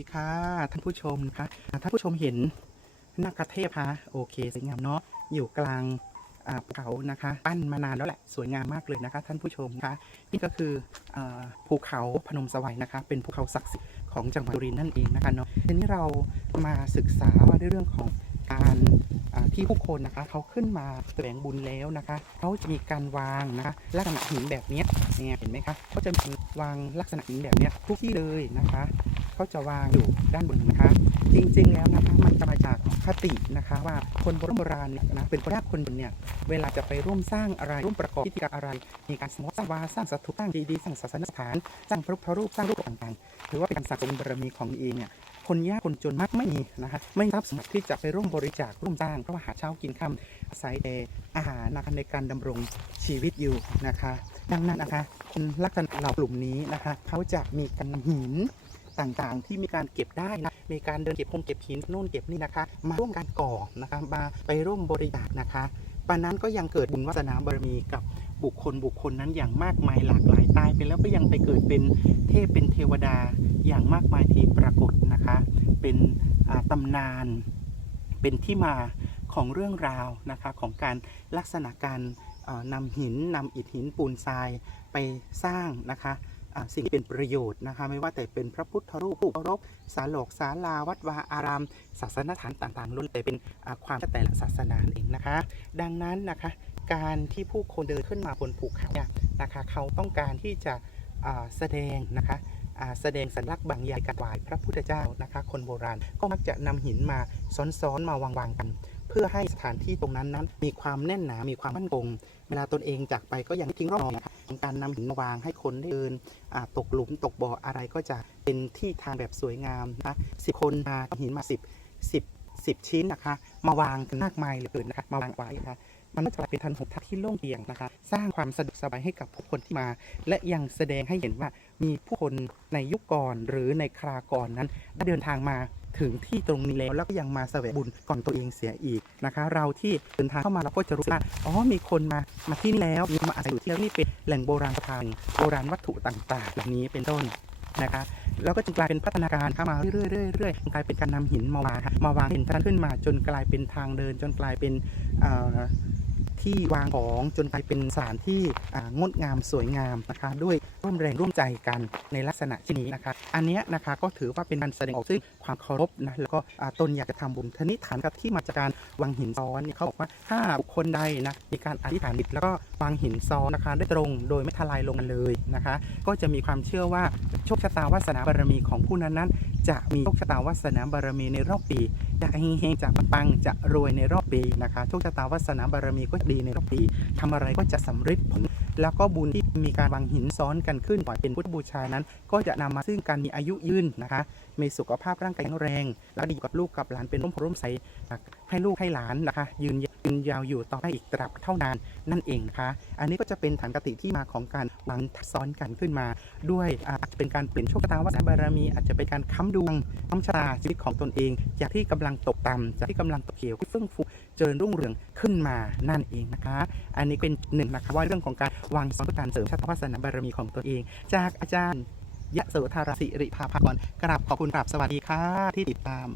ดีค่ะท่านผู้ชมนะคะอ่าท่านผู้ชมเห็นนาคเทพคะโอเคสวยงามเนาะอยู่กลางภูเขานะคะปั้นมานานแล้วแหละสวยงามมากเลยนะคะ ท่านผู้ชมคะนี่ก็คืออภูเขาพนมสวัยนะคะ เป็นภูเขาศักดิ์สิทธิ์ของจังหวัดสุรินทร์นั่นเองนะคะเนาะทีนี้เรามาศึกษาว่าในเรื่องของการที่ผู้คนนะคะเขาขึ้นมาแสวงบุญแล้วนะคะเขาจะมีการวางนะคะลักษณะหินแบบนี้เนี่ยเห็นไหมคะเขาจะมีวางลักษณะหินแบบนี้ทุกที่เลยนะคะ เขาจะวางอยู่ด้านบนนะคะ จริงๆแล้วนะคะมันจะมาจากคตินะคะว่าคนโบราณเนี่ยนะเป็นคนยากคนจนเนี่ยเวลาจะไปร่วมสร้างอะไรร่วมประกอบพิธีกรรมอะไร มีการสร้างวัดสร้างวาสร้างสถูปสร้างดีดีสร้างศาสนสถานสร้างพระพุทธรูปสร้างรูปต่างๆถือว่าเป็นการสะสมบารมีของเองเนี่ยคนยากคนจนมักไม่มีนะคะไม่ทรัพย์สมบัติที่จะไปร่วมบริจาคร่วมสร้างเพราะว่าหาเช้ากินค่ำอาศัยแต่อาหารนะคะในการดำรงชีวิตอยู่นะคะ ดังนั้นนะคะคนลักษณะเหล่ากลุ่มนี้นะคะ เขาจะมีการนำหิน ต่างๆ ที่มีการเก็บได้นะมีการเดินเก็บพงเก็บหินนู่นเก็บนี่นะคะ มาร่วมการก่อนะคะมาไปร่วมบริจาคนะคะปานนั้นก็ยังเกิดบุญวาสนาบารมีกับบุคคลบุคคลนั้นอย่างมากมายหลากหลายตายไปแล้วก็ยังไปเกิดเป็นเทพเป็นเทวดาอย่างมากมายที่ปรากฏนะคะ เป็นตำนาน เป็นที่มาของเรื่องราวนะคะของการลักษณะการนำหินนำอิฐหินปูนทรายไปสร้างนะคะ สิ่งที่เป็นประโยชน์นะคะ ไม่ว่าแต่เป็นพระพุทธรูปรูปเคารพศาลกศาลาวัดวาอาราม ศาสนสถานต่างๆล้วนแต่เป็นความแต่ละศาสนาเองนะคะ ดังนั้นนะคะการที่ผู้คนเดินขึ้นมาบนภูเขาเนี่ยนะคะเขาต้องการที่จะแสดงนะคะแสดงสัญลักษณ์บางอย่างการไหว้พระพุทธเจ้านะคะ คนโบราณก็มักจะนำหินมาซ้อนๆมาวางๆกัน เพื่อให้สถานที่ตรงนั้นนั้นมีความแน่นหนา มีความมั่นคง เวลาตนเองจากไปก็ยังทิ้งร่องรอยนะคะ การนำหินมาวางให้คนได้เดินตกหลุมตกบ่ออะไรก็จะเป็นที่ทางแบบสวยงามนะสิบคนมาเอาหินมาสิบสิบสิบชิ้นนะคะ มาวางกันมากมายเหลือเกินนะคะมาวางไว้นะคะ มันก็จะเป็นทันหกทัศน์ที่โล่งเตียงนะคะ สร้างความสะดวกสบายให้กับผู้คนที่มา และยังแสดงให้เห็นว่ามีผู้คนในยุคก่อนหรือในคราก่อนนั้นได้เดินทางมาถึงที่ตรงนี้แล้วแล้วก็ยังมาแสวงบุญก่อนตัวเองเสียอีกนะคะ เราที่เดินทางเข้ามาเราก็จะรู้ว่าอ๋อมีคนมามาที่นี่แล้วมีมาอาศัยอยู่ที่นี่เป็นแหล่งโบราณสถานโบราณวัตถุต่างๆเหล่านี้เป็นต้นนะคะแล้วก็จึงกลายเป็นพัฒนาการเข้ามาเรื่อยๆเรื่อยๆกลายเป็นการนำหินมาวางมาวางหินท่านขึ้นมาจนกลายเป็นทางเดินจนกลายเป็นอ ที่วางของจนกลายเป็นสถานที่งดงามสวยงามนะคะด้วยร่วมแรงร่วมใจกันในลักษณะเช่นนี้นะคะ อันนี้นะคะก็ถือว่าเป็นการแสดงออกซึ่งความเคารพนะแล้วก็ตนอยากจะทำบุญทนิฐานกับที่มาจากการวางหินซ้อนเนี่ยเขาบอกว่าถ้าบุคคลใดนะมีการอธิษฐานจิตแล้วก็วางหินซ้อนนะคะได้ตรงโดยไม่ทลายลงกันเลยนะคะ ก็จะมีความเชื่อว่าโชคชะตาวาสนาบารมีของผู้นั้นนั้น จะมีโชคชะตาวาสนาบารมีในรอบปี จะเฮงๆจะปังจะรวยในรอบปีนะคะโชคชะตาวาสนาบารมีก็ดีในรอบปีทำอะไรก็จะสำเร็จผล แล้วก็บุญที่ มีการวางหินซ้อนกันขึ้นปล่อยเป็นพุทธบูชานั้น ก็จะนำมาซึ่งการมีอายุยืนนะคะ มีสุขภาพร่างกายแข็งแรง แล้วดีกับลูกกับหลานเป็นร่มโพร่มใสให้ลูกให้หลานนะคะ ยืนยืนยาวอยู่ต่อไปอีกตราบเท่านานนั่นเองนะคะอันนี้ก็จะเป็นฐานกติที่มาของการวางซ้อนกันขึ้นมา ด้วยอาจจะเป็นการเปลี่ยนโชคชะตาวาสนาบารมี อาจจะเป็นการค้ำดวงค้ำชะตาชีวิตของตนเอง จากที่กำลังตกต่ำจากที่กำลังตกเขียวที่เฟื่องฟูเจริญรุ่งเรืองขึ้นมานั่นเองนะคะ อันนี้เป็นหนึ่งนะคะว่าเรื่องของการวางซ้อนการเสริมชาติวาสนาบารมีของตนเอง จากอาจารย์ยะโสธารสิริภาภากรกราบขอบคุณกราบสวัสดีค่ะที่ติดตาม